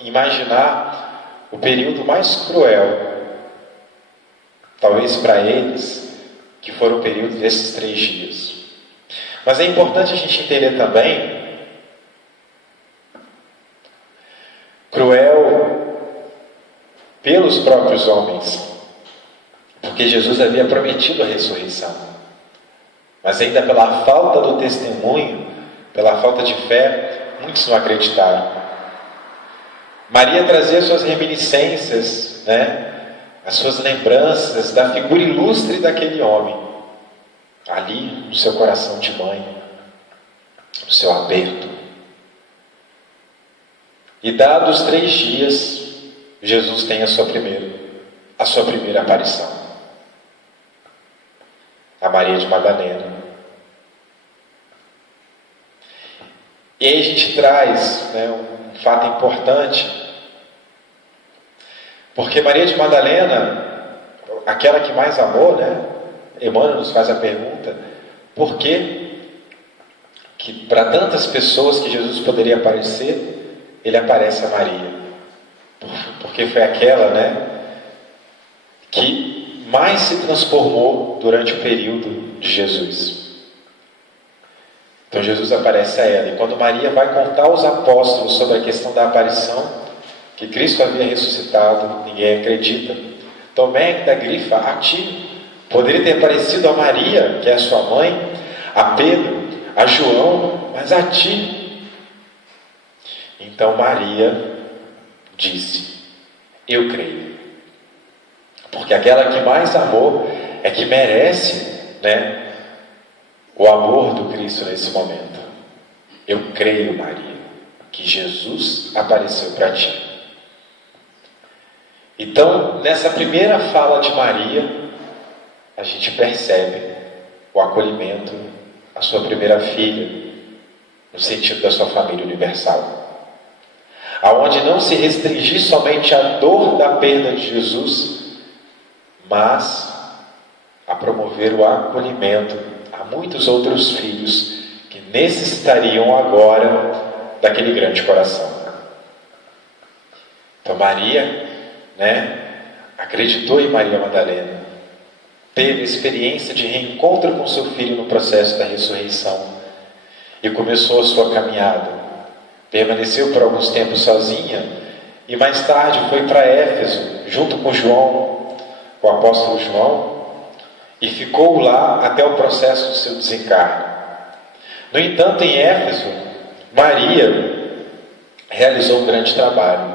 imaginar, o período mais cruel, talvez para eles, que foram o período desses 3 dias. Mas é importante a gente entender também, cruel pelos próprios homens, porque Jesus havia prometido a ressurreição, mas ainda pela falta do testemunho, pela falta de fé, muitos não acreditaram. Maria trazia suas reminiscências, né, as suas lembranças da figura ilustre daquele homem, ali no seu coração de mãe, no seu aperto. E dados 3 dias, Jesus tem a sua primeira aparição. A Maria de Madalena. E aí a gente traz, né, um fato importante, porque Maria de Madalena, aquela que mais amou, né? Emmanuel nos faz a pergunta, por que para tantas pessoas que Jesus poderia aparecer, ele aparece a Maria? Porque foi aquela, né, que mais se transformou durante o período de Jesus. Então Jesus aparece a ela, e quando Maria vai contar aos apóstolos sobre a questão da aparição, que Cristo havia ressuscitado, ninguém acredita. Tomé da grifa, a ti, poderia ter aparecido a Maria, que é a sua mãe, a Pedro, a João, mas a ti. Então Maria disse, eu creio. Porque aquela que mais amou é que merece, né, o amor do Cristo nesse momento. Eu creio, Maria, que Jesus apareceu para ti. Então, nessa primeira fala de Maria, a gente percebe o acolhimento à sua primeira filha, no sentido da sua família universal, aonde não se restringir somente à dor da perda de Jesus, mas a promover o acolhimento a muitos outros filhos que necessitariam agora daquele grande coração. Então Maria, acreditou em Maria Madalena, teve a experiência de reencontro com seu filho no processo da ressurreição e começou a sua caminhada. Permaneceu por alguns tempos sozinha e mais tarde foi para Éfeso, junto com João, o apóstolo João, e ficou lá até o processo do seu desencarne. No entanto, em Éfeso, Maria realizou um grande trabalho.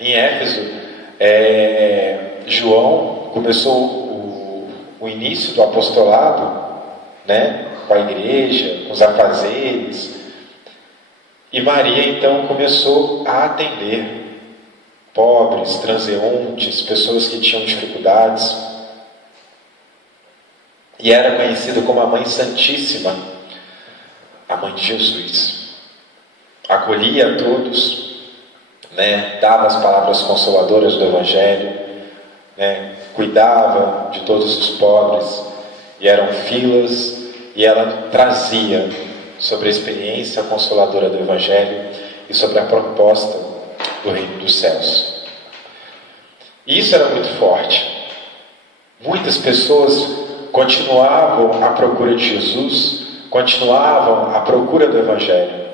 Em Éfeso, João começou o início do apostolado, com a igreja, com os afazeres, e Maria então começou a atender pobres, transeuntes, pessoas que tinham dificuldades, e era conhecida como a Mãe Santíssima, a Mãe de Jesus. Acolhia a todos, dava as palavras consoladoras do Evangelho, cuidava de todos os pobres, e eram filas, e ela trazia sobre a experiência consoladora do Evangelho e sobre a proposta do Reino dos Céus. E isso era muito forte. Muitas pessoas continuavam à procura de Jesus, continuavam à procura do Evangelho,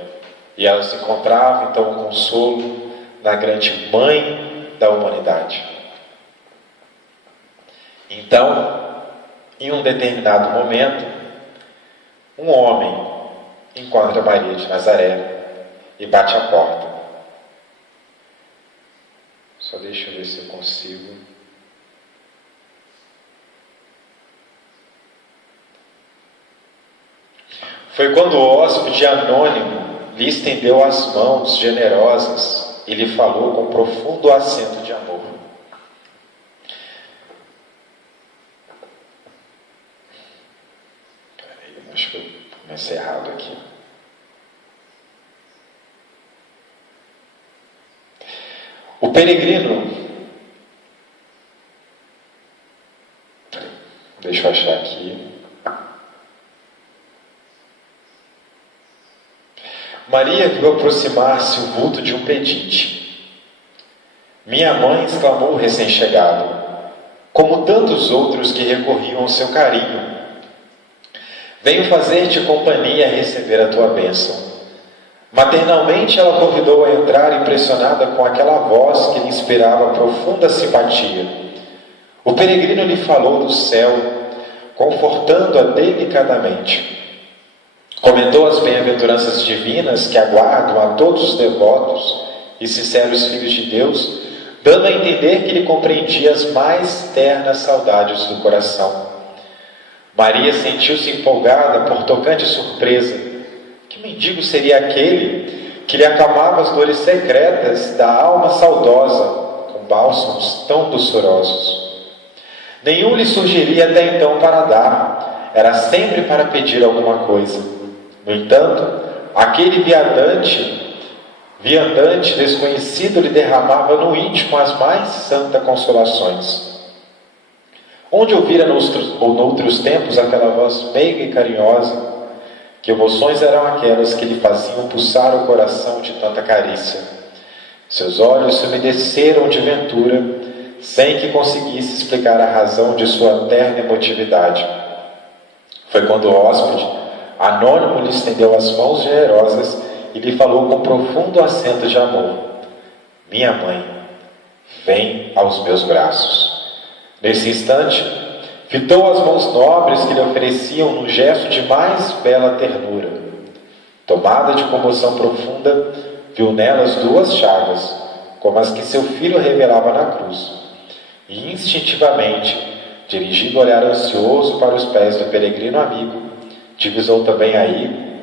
e elas encontravam então um consolo na grande Mãe da humanidade. Então, em um determinado momento, um homem encontra Maria de Nazaré e bate a porta. Só deixa eu ver se eu consigo. Foi quando o hóspede anônimo lhe estendeu as mãos generosas e lhe falou com profundo acento de amor. Peraí, acho que eu comecei errado aqui. O peregrino, deixa eu achar aqui. Maria viu aproximar-se o vulto de um pedinte. Minha mãe, exclamou o recém-chegado, como tantos outros que recorriam ao seu carinho. Venho fazer-te companhia a receber a tua bênção. Maternalmente ela convidou a entrar, impressionada com aquela voz que lhe inspirava profunda simpatia. O peregrino lhe falou do céu, confortando-a delicadamente. Comentou as bem-aventuranças divinas que aguardam a todos os devotos e sinceros filhos de Deus, dando a entender que ele compreendia as mais ternas saudades do coração. Maria sentiu-se empolgada por tocante surpresa. Que mendigo seria aquele que lhe acalmava as dores secretas da alma saudosa com bálsamos tão doçorosos? Nenhum lhe surgiria até então para dar, era sempre para pedir alguma coisa. No entanto, aquele viandante desconhecido lhe derramava no íntimo as mais santas consolações. Onde ouvira noutros tempos aquela voz meiga e carinhosa, que emoções eram aquelas que lhe faziam pulsar o coração de tanta carícia? Seus olhos se umedeceram de ventura, sem que conseguisse explicar a razão de sua terna emotividade. Foi quando o hóspede anônimo lhe estendeu as mãos generosas e lhe falou com profundo acento de amor. Minha mãe, vem aos meus braços. Nesse instante, fitou as mãos nobres que lhe ofereciam num gesto de mais bela ternura. Tomada de comoção profunda, viu nelas duas chagas, como as que seu filho revelava na cruz, e instintivamente, dirigindo o olhar ansioso para os pés do peregrino amigo, divisou também aí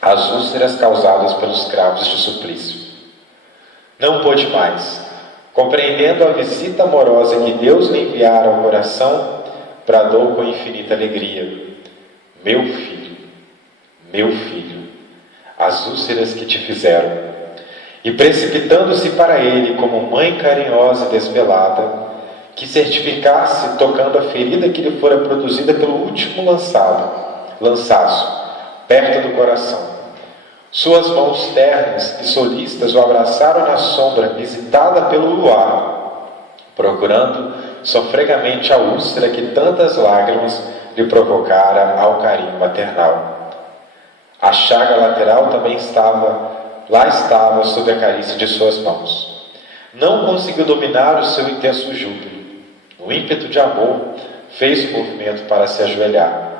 as úlceras causadas pelos cravos de suplício. Não pôde mais, compreendendo a visita amorosa que Deus lhe enviara ao coração, bradou com infinita alegria: meu filho, as úlceras que te fizeram. E precipitando-se para ele como mãe carinhosa e desvelada, que certificasse, tocando a ferida que lhe fora produzida pelo último lançaço, perto do coração. Suas mãos ternas e solistas o abraçaram na sombra, visitada pelo luar, procurando sofregamente a úlcera que tantas lágrimas lhe provocara ao carinho maternal. A chaga lateral também lá estava sob a carícia de suas mãos. Não conseguiu dominar o seu intenso júbilo. No ímpeto de amor, fez o movimento para se ajoelhar.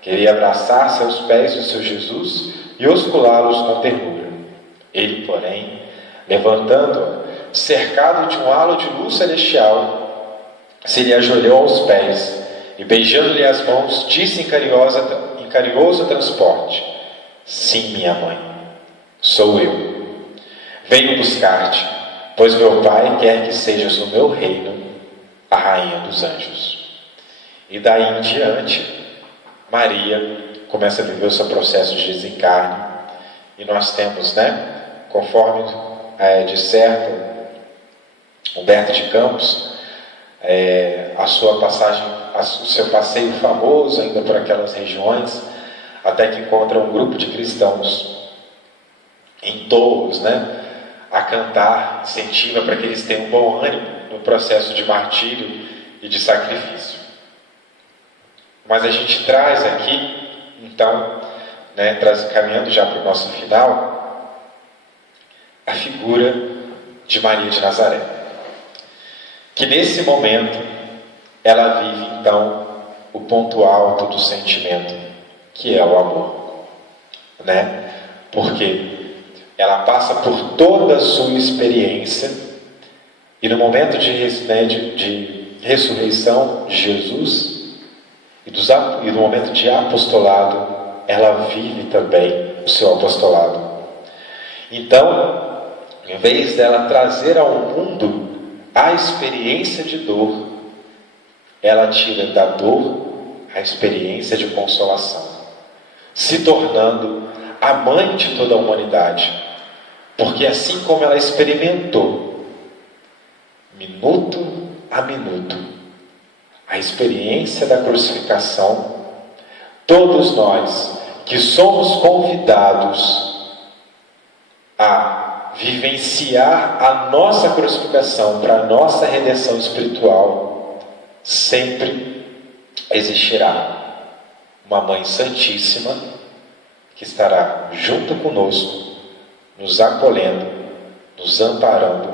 Queria abraçar-se aos pés do seu Jesus e osculá-los com ternura. Ele, porém, levantando-a, cercado de um halo de luz celestial, se lhe ajoelhou aos pés e, beijando-lhe as mãos, disse em carinhoso transporte: sim, minha mãe, sou eu. Venho buscar-te, pois meu Pai quer que sejas no meu reino a rainha dos anjos. E daí em diante, Maria começa a viver o seu processo de desencarne. E nós temos, conforme disserta Humberto de Campos, a sua passagem, o seu passeio famoso ainda por aquelas regiões, até que encontra um grupo de cristãos em torros, a cantar, incentiva para que eles tenham um bom ânimo no processo de martírio e de sacrifício. Mas a gente traz aqui, então, caminhando já para o nosso final, a figura de Maria de Nazaré, que nesse momento ela vive então o ponto alto do sentimento, que é o amor, porque ela passa por toda a sua experiência e no momento de ressurreição de Jesus e no momento de apostolado, ela vive também o seu apostolado. Então, em vez dela trazer ao mundo a experiência de dor, ela tira da dor a experiência de consolação, se tornando a mãe de toda a humanidade. Porque assim como ela experimentou, minuto a minuto, a experiência da crucificação, todos nós que somos convidados a vivenciar a nossa crucificação para a nossa redenção espiritual, sempre existirá uma Mãe Santíssima que estará junto conosco, nos acolhendo, nos amparando,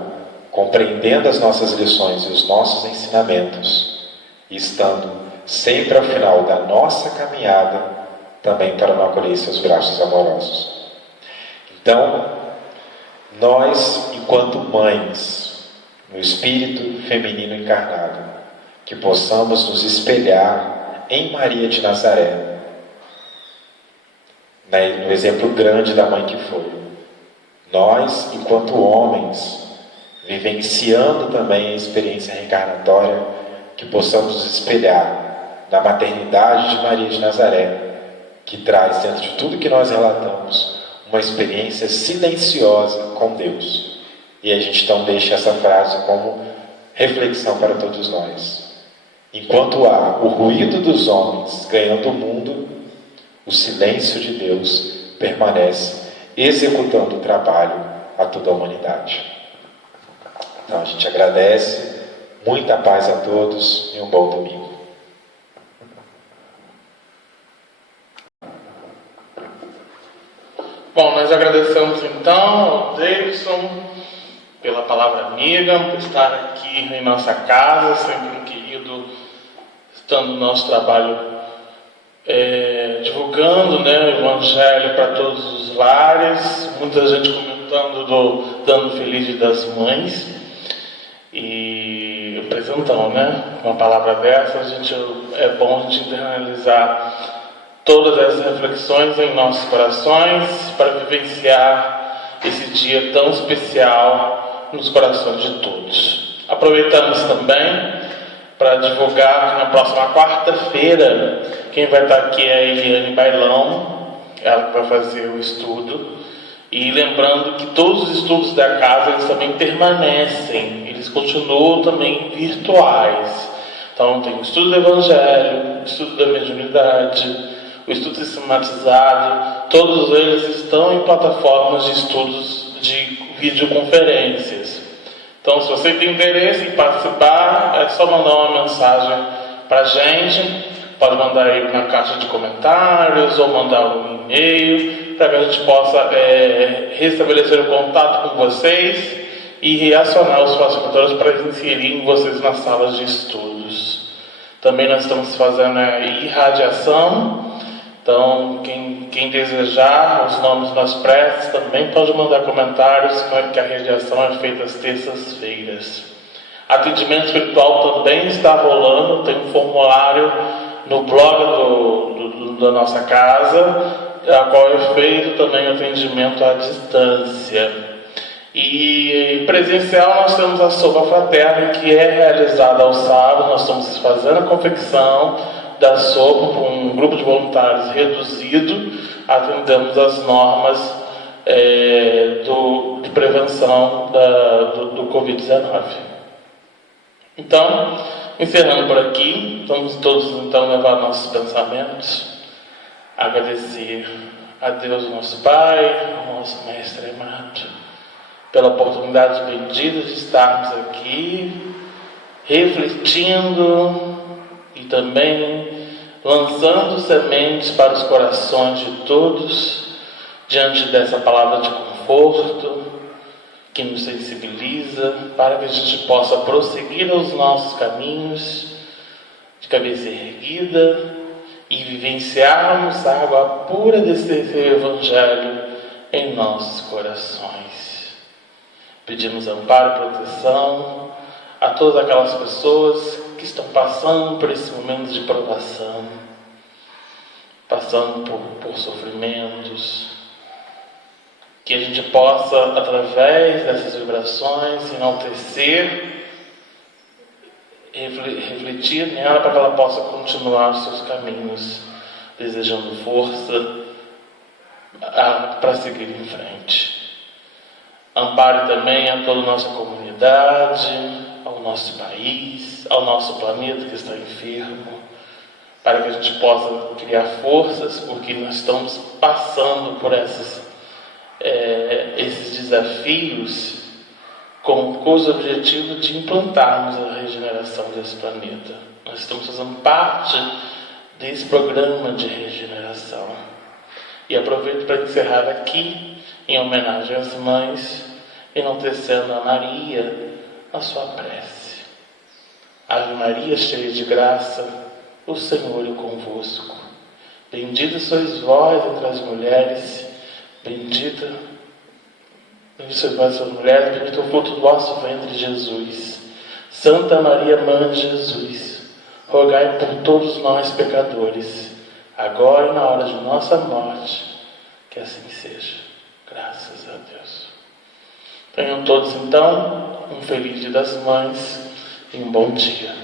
compreendendo as nossas lições e os nossos ensinamentos, e estando sempre ao final da nossa caminhada também para não acolher seus braços amorosos. Então, nós, enquanto mães, no espírito feminino encarnado, que possamos nos espelhar em Maria de Nazaré, no exemplo grande da mãe que foi. Nós, enquanto homens, vivenciando também a experiência reencarnatória, que possamos nos espelhar na maternidade de Maria de Nazaré, que traz dentro de tudo que nós relatamos uma experiência silenciosa com Deus. E a gente então deixa essa frase como reflexão para todos nós. Enquanto há o ruído dos homens ganhando o mundo, o silêncio de Deus permanece, executando o trabalho a toda a humanidade. Então a gente agradece, muita paz a todos e um bom domingo. Bom, nós agradecemos então ao Davidson pela palavra amiga, por estar aqui em nossa casa, sempre um querido, estando no nosso trabalho divulgando o Evangelho para todos os lares, muita gente comentando do Ano Feliz das Mães, e o presentão, uma palavra dessa, é bom a gente internalizar todas essas reflexões em nossos corações para vivenciar esse dia tão especial nos corações de todos. Aproveitamos também para divulgar que na próxima quarta-feira, quem vai estar aqui é a Eliane Bailão, ela que vai fazer o estudo. E lembrando que todos os estudos da casa, eles também permanecem, eles continuam também virtuais. Então tem o estudo do Evangelho, o estudo da mediunidade, o estudo sistematizado, todos eles estão em plataformas de estudos de videoconferências. Então, se você tem interesse em participar, é só mandar uma mensagem para a gente. Pode mandar aí na caixa de comentários ou mandar um e-mail para que a gente possa restabelecer o contato com vocês e reacionar os facilitadores para inserirem vocês nas salas de estudos. Também nós estamos fazendo a irradiação. Então, quem desejar os nomes das preces também pode mandar comentários, que a radiação é feita às terças-feiras. Atendimento espiritual também está rolando, tem um formulário no blog da nossa casa, a qual é feito também o atendimento à distância. E presencial nós temos a sopa fraterna, que é realizada aos sábados. Nós estamos fazendo a confecção da sopa com um grupo de voluntários reduzido, atendemos as normas de prevenção do Covid-19. Então, encerrando por aqui, vamos todos então levar nossos pensamentos, agradecer a Deus nosso Pai, ao nosso Mestre amado, pela oportunidade bendita de estarmos aqui, refletindo e também lançando sementes para os corações de todos, diante dessa palavra de conforto, que nos sensibiliza, para que a gente possa prosseguir os nossos caminhos, de cabeça erguida, e vivenciarmos a água pura desse Evangelho em nossos corações. Pedimos amparo e proteção a todas aquelas pessoas que estão passando por esse momento de provação, passando por sofrimentos, que a gente possa, através dessas vibrações, enaltecer, refletir nela para que ela possa continuar os seus caminhos, desejando força para seguir em frente. Ampare também a toda a nossa comunidade, ao nosso país, ao nosso planeta que está enfermo, para que a gente possa criar forças, porque nós estamos passando por esses desafios com o objetivo de implantarmos a regeneração desse planeta. Nós estamos fazendo parte desse programa de regeneração. E aproveito para encerrar aqui, em homenagem às mães, enaltecendo a Maria na sua prece. Ave Maria, cheia de graça, o Senhor é convosco. Bendita sois vós entre as mulheres, bendita sois vós entre as mulheres, bendito é o fruto do vosso ventre, Jesus. Santa Maria, Mãe de Jesus, rogai por todos nós, pecadores, agora e na hora de nossa morte, que assim seja. Graças a Deus. Tenham todos, então, um feliz Dia das Mães e um bom dia.